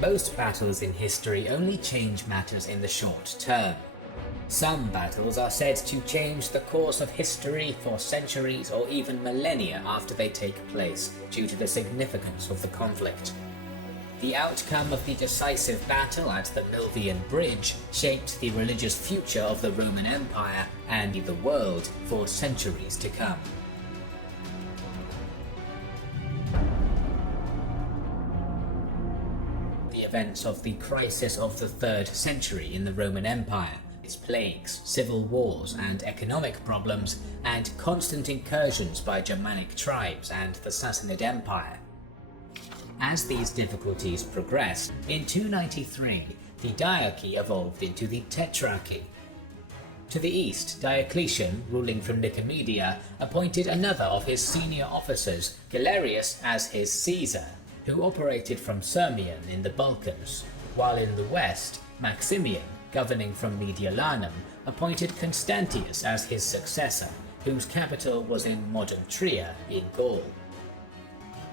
Most battles in history only change matters in the short term. Some battles are said to change the course of history for centuries or even millennia after they take place, due to the significance of the conflict. The outcome of the decisive battle at the Mulvian Bridge shaped the religious future of the Roman Empire and the world for centuries to come. The events of the crisis of the 3rd century in the Roman Empire, its plagues, civil wars and economic problems, and constant incursions by Germanic tribes and the Sassanid Empire. As these difficulties progressed, in 293 the diarchy evolved into the tetrarchy. To the east, Diocletian, ruling from Nicomedia, appointed another of his senior officers, Galerius, as his Caesar, who operated from Sirmium in the Balkans, while in the west, Maximian, governing from Mediolanum, appointed Constantius as his successor, whose capital was in modern Trier in Gaul.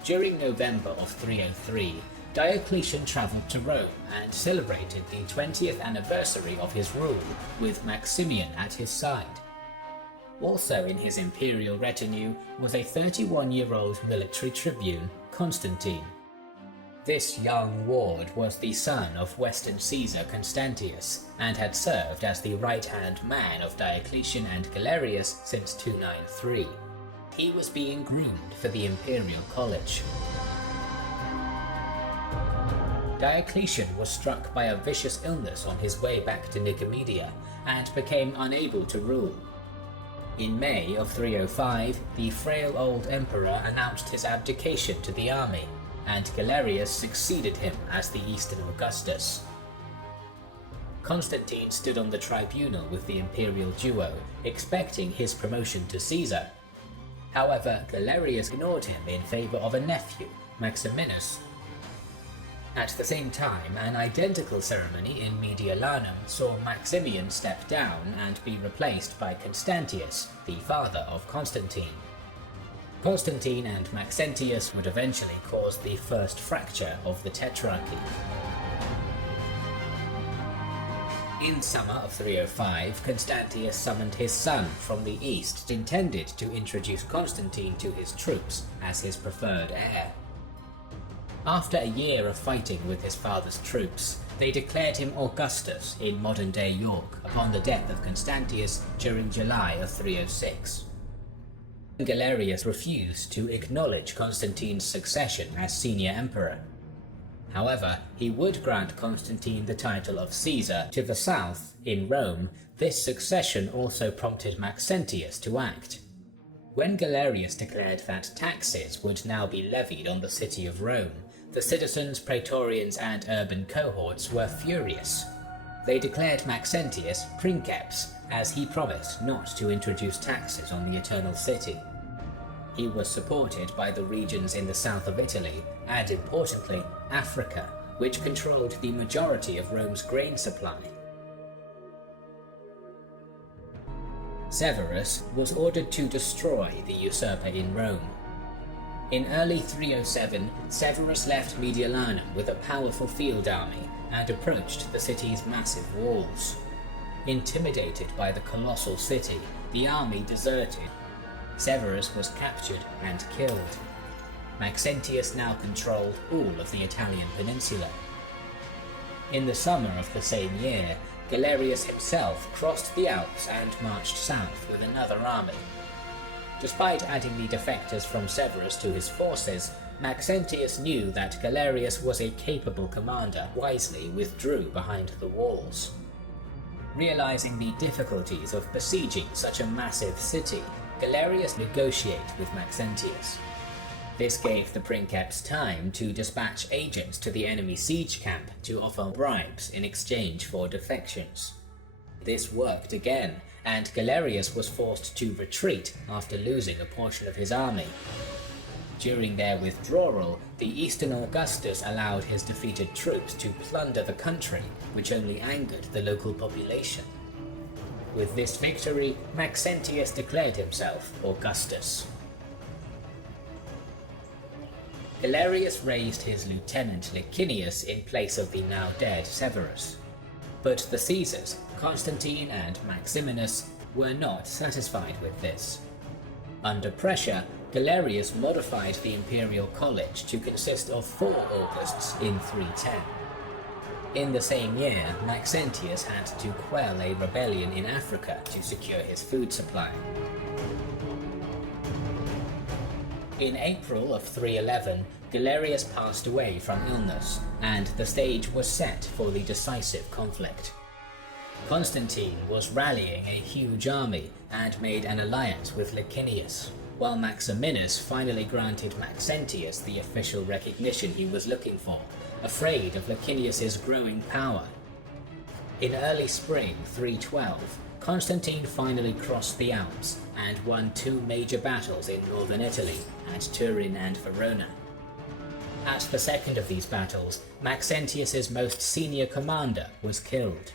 During November of 303, Diocletian travelled to Rome and celebrated the 20th anniversary of his rule, with Maximian at his side. Also in his imperial retinue was a 31-year-old military tribune, Constantine. This young ward was the son of Western Caesar Constantius, and had served as the right-hand man of Diocletian and Galerius since 293. He was being groomed for the imperial college. Diocletian was struck by a vicious illness on his way back to Nicomedia, and became unable to rule. In May of 305, the frail old emperor announced his abdication to the army, and Galerius succeeded him as the Eastern Augustus. Constantine stood on the tribunal with the imperial duo, expecting his promotion to Caesar. However, Galerius ignored him in favour of a nephew, Maximinus. At the same time, an identical ceremony in Mediolanum saw Maximian step down and be replaced by Constantius, the father of Constantine. Constantine and Maxentius would eventually cause the first fracture of the Tetrarchy. In summer of 305, Constantius summoned his son from the east, intended to introduce Constantine to his troops as his preferred heir. After a year of fighting with his father's troops, they declared him Augustus in modern-day York upon the death of Constantius during July of 306. Galerius refused to acknowledge Constantine's succession as senior emperor. However, he would grant Constantine the title of Caesar. To the south, in Rome, this succession also prompted Maxentius to act. When Galerius declared that taxes would now be levied on the city of Rome, the citizens, praetorians and urban cohorts were furious. They declared Maxentius princeps, as he promised not to introduce taxes on the Eternal City. He was supported by the regions in the south of Italy, and importantly, Africa, which controlled the majority of Rome's grain supply. Severus was ordered to destroy the usurper in Rome. In early 307, Severus left Mediolanum with a powerful field army and approached the city's massive walls. Intimidated by the colossal city, the army deserted. Severus was captured and killed. Maxentius now controlled all of the Italian peninsula. In the summer of the same year, Galerius himself crossed the Alps and marched south with another army. Despite adding the defectors from Severus to his forces, Maxentius knew that Galerius was a capable commander, wisely withdrew behind the walls. Realizing the difficulties of besieging such a massive city, Galerius negotiated with Maxentius. This gave the princeps time to dispatch agents to the enemy siege camp to offer bribes in exchange for defections. This worked again, and Galerius was forced to retreat after losing a portion of his army. During their withdrawal, the Eastern Augustus allowed his defeated troops to plunder the country, which only angered the local population. With this victory, Maxentius declared himself Augustus. Galerius raised his lieutenant Licinius in place of the now dead Severus. But the Caesars, Constantine and Maximinus, were not satisfied with this. Under pressure, Galerius modified the imperial college to consist of 4 Augusts in 310. In the same year, Maxentius had to quell a rebellion in Africa to secure his food supply. In April of 311, Galerius passed away from illness, and the stage was set for the decisive conflict. Constantine was rallying a huge army and made an alliance with Licinius, while Maximinus finally granted Maxentius the official recognition he was looking for, afraid of Licinius's growing power. In early spring 312, Constantine finally crossed the Alps and won 2 major battles in northern Italy, at Turin and Verona. At the second of these battles, Maxentius's most senior commander was killed.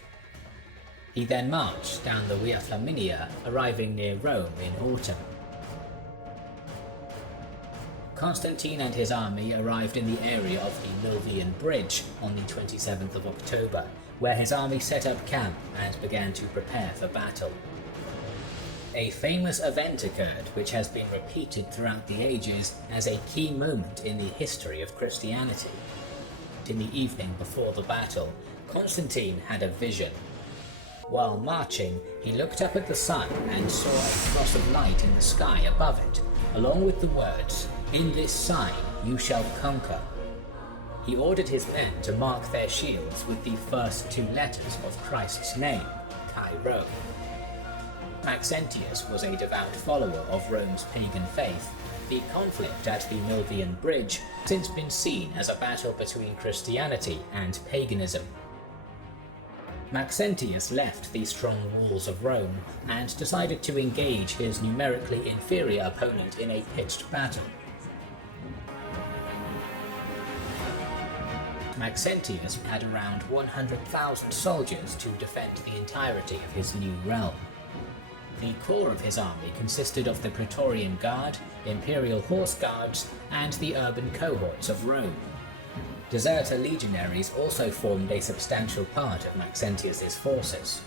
He then marched down the Via Flaminia, arriving near Rome in autumn. Constantine and his army arrived in the area of the Mulvian Bridge on the 27th of October, where his army set up camp and began to prepare for battle. A famous event occurred which has been repeated throughout the ages as a key moment in the history of Christianity. In the evening before the battle, Constantine had a vision. While marching, he looked up at the sun and saw a cross of light in the sky above it, along with the words, "In this sign you shall conquer." He ordered his men to mark their shields with the first 2 letters of Christ's name, Chi-Rho. Maxentius was a devout follower of Rome's pagan faith. The conflict at the Mulvian Bridge has since been seen as a battle between Christianity and paganism. Maxentius left the strong walls of Rome and decided to engage his numerically inferior opponent in a pitched battle. Maxentius had around 100,000 soldiers to defend the entirety of his new realm. The core of his army consisted of the Praetorian Guard, Imperial Horse Guards, and the urban cohorts of Rome. Deserter legionaries also formed a substantial part of Maxentius's forces.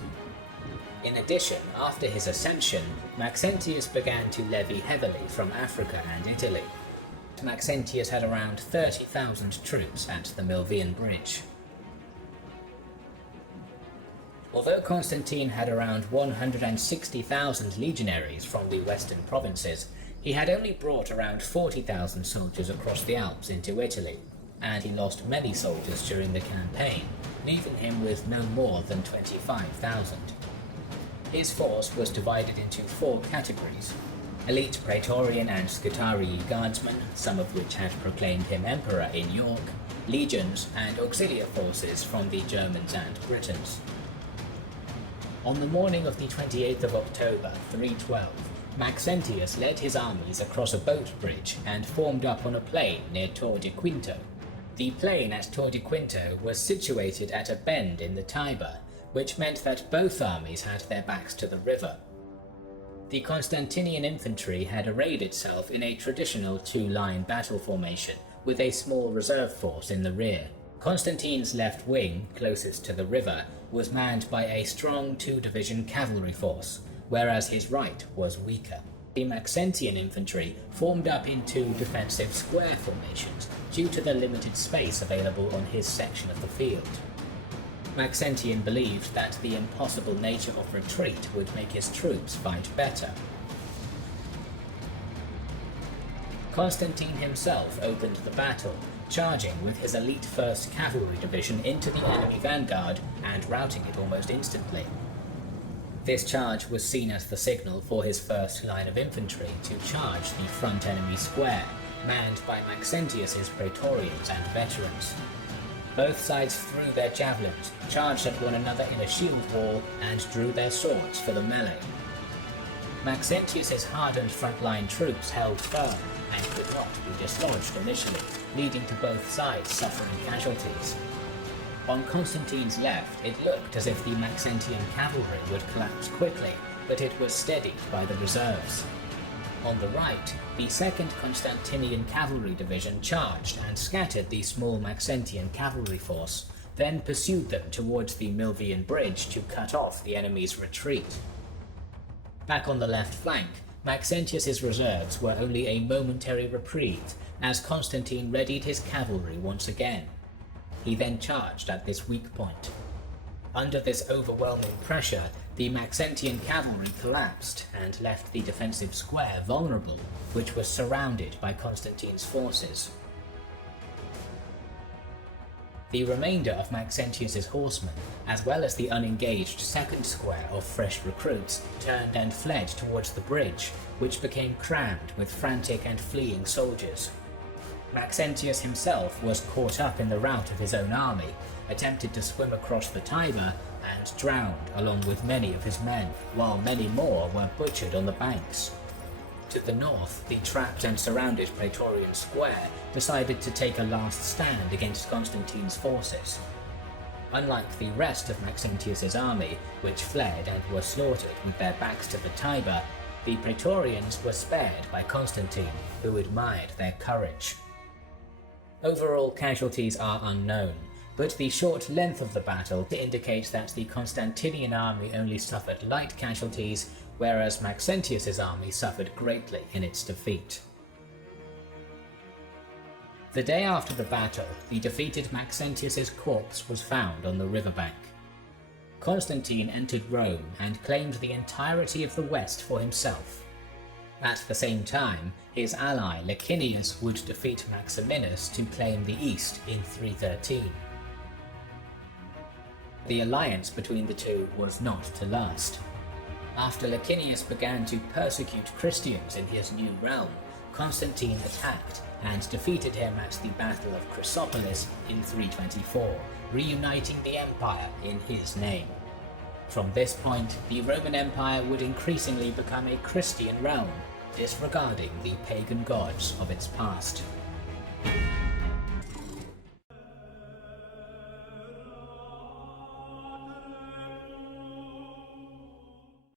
In addition, after his ascension, Maxentius began to levy heavily from Africa and Italy. Maxentius had around 30,000 troops at the Mulvian Bridge. Although Constantine had around 160,000 legionaries from the western provinces, he had only brought around 40,000 soldiers across the Alps into Italy, and he lost many soldiers during the campaign, leaving him with no more than 25,000. His force was divided into 4 categories: elite Praetorian and Scutarii guardsmen, some of which had proclaimed him emperor in York, legions, and auxiliary forces from the Germans and Britons. On the morning of the 28th of October, 312, Maxentius led his armies across a boat bridge and formed up on a plain near Tor de Quinto. The plain at Tor de Quinto was situated at a bend in the Tiber, which meant that both armies had their backs to the river. The Constantinian infantry had arrayed itself in a traditional 2-line battle formation, with a small reserve force in the rear. Constantine's left wing, closest to the river, was manned by a strong 2-division cavalry force, whereas his right was weaker. The Maxentian infantry formed up into defensive square formations due to the limited space available on his section of the field. Maxentian believed that the impossible nature of retreat would make his troops fight better. Constantine himself opened the battle, charging with his elite 1st Cavalry Division into the enemy vanguard and routing it almost instantly. This charge was seen as the signal for his first line of infantry to charge the front enemy square, manned by Maxentius's Praetorians and veterans. Both sides threw their javelins, charged at one another in a shield wall, and drew their swords for the melee. Maxentius's hardened frontline troops held firm and could not be dislodged initially, leading to both sides suffering casualties. On Constantine's left, it looked as if the Maxentian cavalry would collapse quickly, but it was steadied by the reserves. On the right, the 2nd Constantinian Cavalry Division charged and scattered the small Maxentian cavalry force, then pursued them towards the Mulvian Bridge to cut off the enemy's retreat. Back on the left flank, Maxentius's reserves were only a momentary reprieve as Constantine readied his cavalry once again. He then charged at this weak point. Under this overwhelming pressure, the Maxentian cavalry collapsed and left the defensive square vulnerable, which was surrounded by Constantine's forces. The remainder of Maxentius's horsemen, as well as the unengaged second square of fresh recruits, turned and fled towards the bridge, which became crammed with frantic and fleeing soldiers. Maxentius himself was caught up in the rout of his own army, attempted to swim across the Tiber, and drowned along with many of his men, while many more were butchered on the banks. To the north, the trapped and surrounded Praetorian Square decided to take a last stand against Constantine's forces. Unlike the rest of Maxentius's army, which fled and were slaughtered with their backs to the Tiber, the Praetorians were spared by Constantine, who admired their courage. Overall casualties are unknown, but the short length of the battle indicates that the Constantinian army only suffered light casualties, whereas Maxentius's army suffered greatly in its defeat. The day after the battle, the defeated Maxentius's corpse was found on the riverbank. Constantine entered Rome and claimed the entirety of the West for himself. At the same time, his ally Licinius would defeat Maximinus to claim the East in 313. The alliance between the two was not to last. After Licinius began to persecute Christians in his new realm, Constantine attacked and defeated him at the Battle of Chrysopolis in 324, reuniting the empire in his name. From this point, the Roman Empire would increasingly become a Christian realm, disregarding the pagan gods of its past.